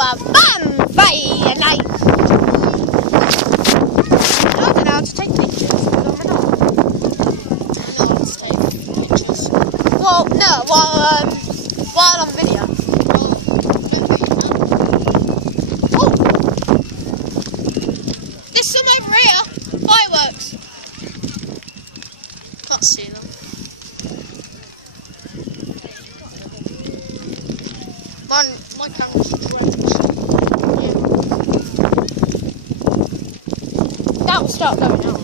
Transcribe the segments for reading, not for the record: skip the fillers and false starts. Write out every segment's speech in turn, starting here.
bonfire night. I don't know how to take pictures. I know how to take pictures. Well, no, while on video. Oh! There's some over here. Fireworks. Can't see them. My camera's drenched. Yeah. That will start going on.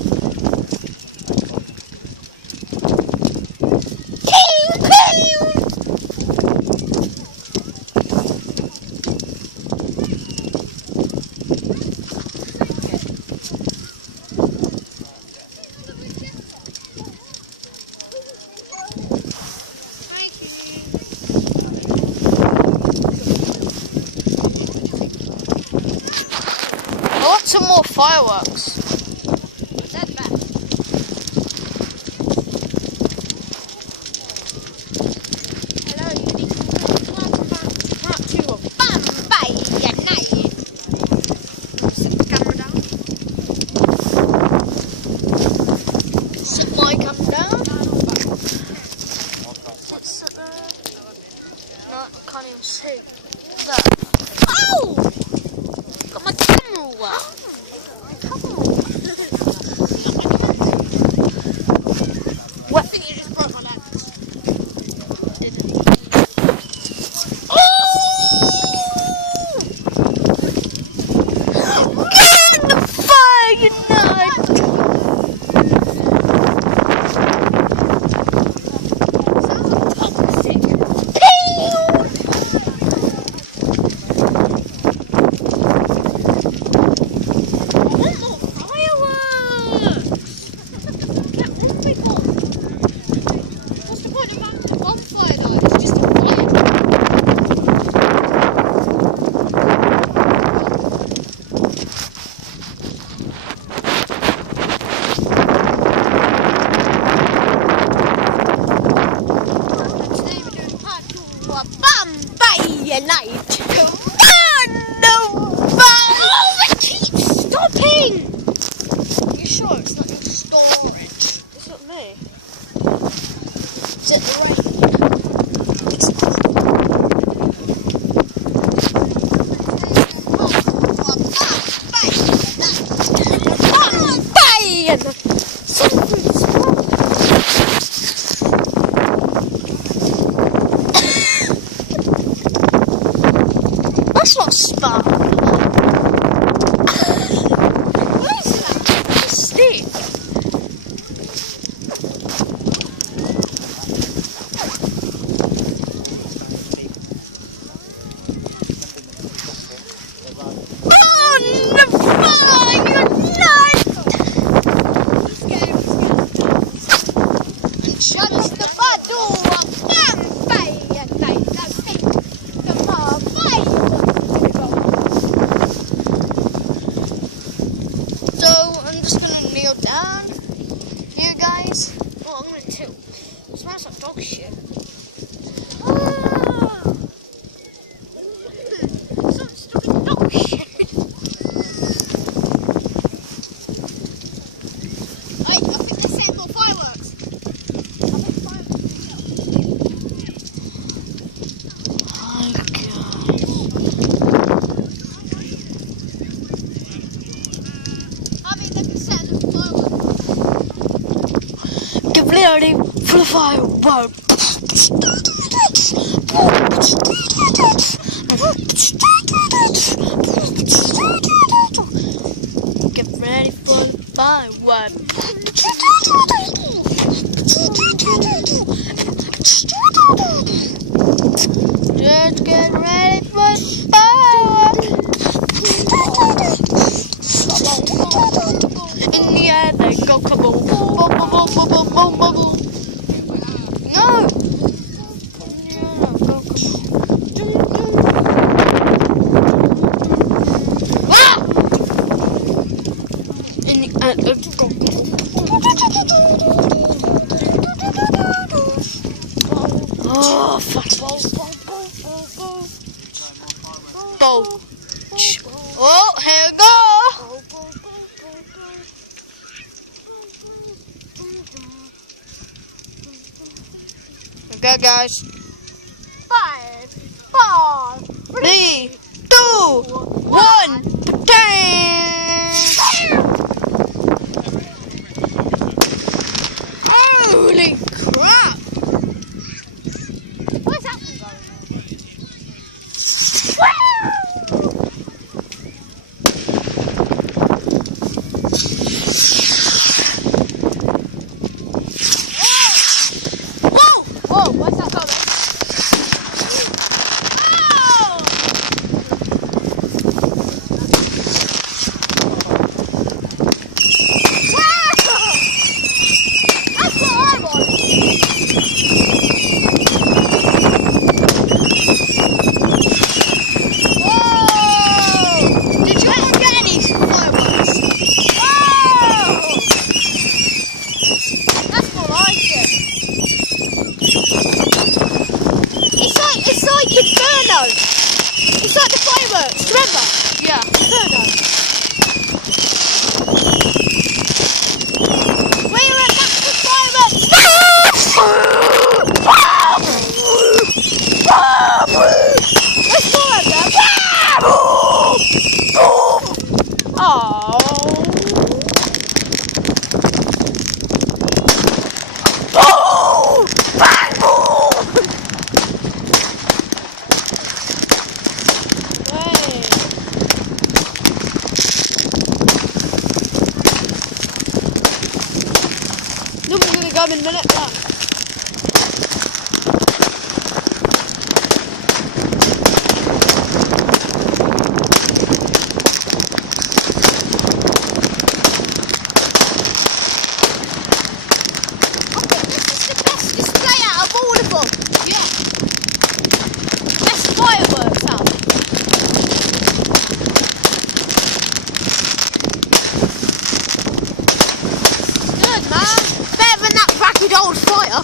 I want some more fireworks. That's bad. Hello, you need to part 2 of Bonfire Night. Set the camera down. Set my camera down. Set there. No, I can't even see. There. Oh! Got my camera away. What? I think you just broke my legs. Oh! Get in the fire night! Sounds toxic. Bonfire night. Oh, it keeps stopping. Are you sure it's not your storage? It's not me. Is it the rain? It's not. Bonfire night. Something's wrong. That's not spark. What is that? It's a stick. Bonfire night! Shut the door of bonfire night. That's it. The bonfire. So I'm just gonna kneel down. You guys. Oh, I'm gonna tilt. It smells like dog shit. Something's stuck in dog shit. I think they sample fireworks. Get ready for the firework. Get ready for the firework. Just get ready for the firework. In the air they go kaboom, boom, boom, boom, boom, boom, boom, boom, boom. No! Ah! In the air they go. Oh, fuck. Bowl. Oh, here we go. Okay, guys. 5, 4, 3, 2, 1, holy crap! Where's that one going? Whoa! Whoa, where's that going? That's what I want. Whoa! Did you not get any fireworks? Whoa! That's more like it. It's like Inferno. It's like the fireworks. Remember? Yeah. Inferno. We're at massive fireworks. There's more of them. Oh. No, we're gonna go in a minute. Yeah. I think this is the best display out of all of them. Yeah. Best fireworks out. Good, man. Better than that ragged old fire.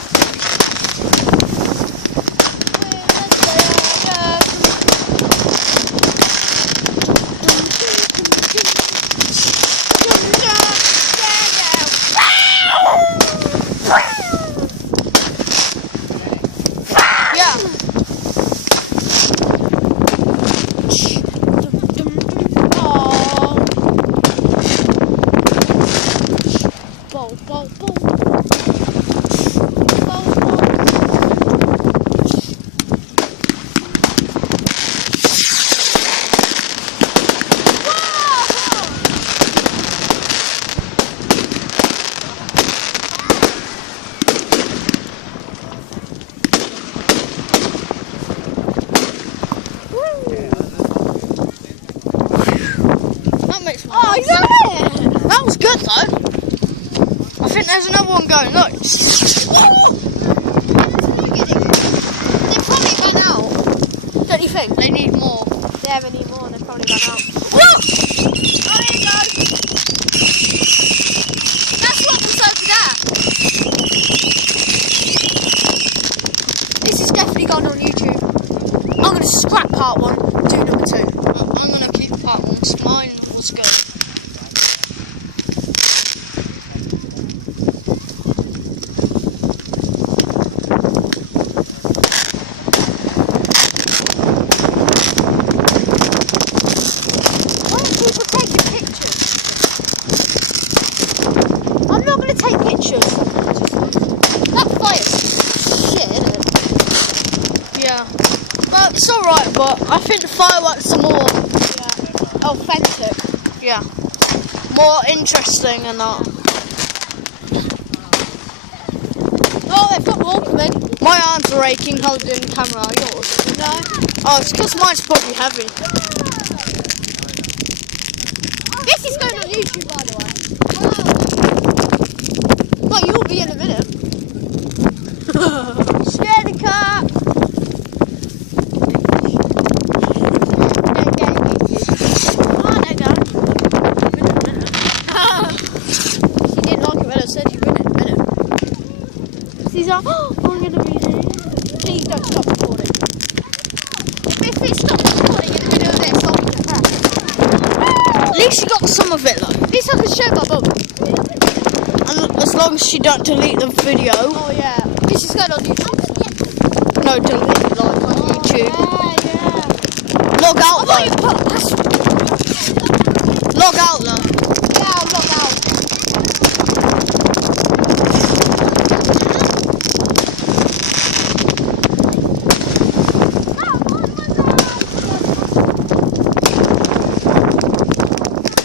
Yeah. Bow, bow, bow. That makes me Oh, nice. yeah! That was good though. I think there's another one going. Look. They probably ran out. Don't you think? They need more. Yeah, they need more. They probably ran out. Whoa! Oh, there you go. That's what was over there. This is definitely gone on YouTube. I'm going to scrap part 1, do number 2. I'm gonna keep part one. 'Cause mine was good. Why are people taking pictures? I'm not going to take pictures. That fire's shit, isn't it? Yeah. Well, it's alright, but I think the fireworks are more, Yeah. Authentic. yeah, more interesting and that. Oh, they've got more coming. My arms are aching holding the camera. Yours? No. Oh, it's because mine's probably heavy. This is going on YouTube, by the way. Well, you'll be in a minute. Scaredy cat. She didn't like it when I said you win in a minute. She's like, oh, I'm going to be there. Please don't stop recording. If it stops recording in the middle of this, some of it though. At least I can show my mum. And as long as she don't delete the video. Oh yeah. This is going on YouTube. No, delete it like on YouTube. Yeah. Log out I thought you though. put a password. Log out though. Yeah, I'll log out.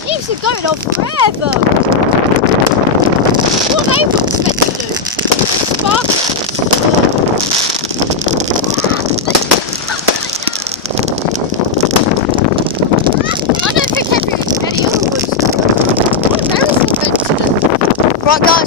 These are going on forever. What are they meant to do? Sparkles. I don't think any other ones do. What are those meant to do? Right guys,